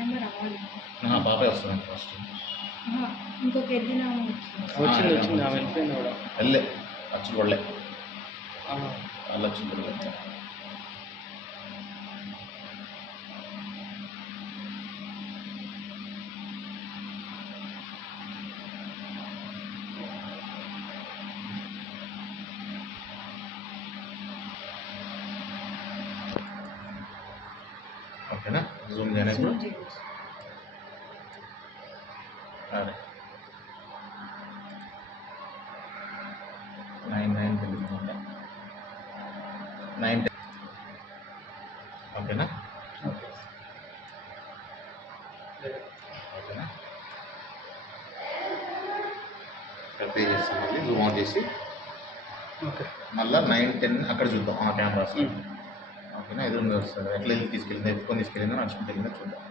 ఆయమ్మ రావాలి. పాపే వస్తుంది ఫస్ట్. ఇంకొక ఎద్దిన వచ్చింది ఆమె వెళ్ళిపోయింది కూడా. వెళ్ళే అచ్చు కొడలే వాళ్ళు వచ్చి కొడలే. ఓకేనా, జూమ్ చేయనా ఇప్పుడు? అరే 9 తెలుస్తుందా? 9 ఓకేనా? ఓకేనా, పే చేస్తాం. మళ్ళీ జూమ్ అవుట్ చేసి మళ్ళీ 9, 10 అక్కడ చూద్దాం ఆ కెమెరాస్. ఓకేనా, ఎదురుగా వస్తుంది. ఎట్లా తీసుకెళ్ళిందో, ఎత్తుకొని తీసుకెళ్ళిందో, నడుచుకుంటూ వెళ్ళిందో చూద్దాం.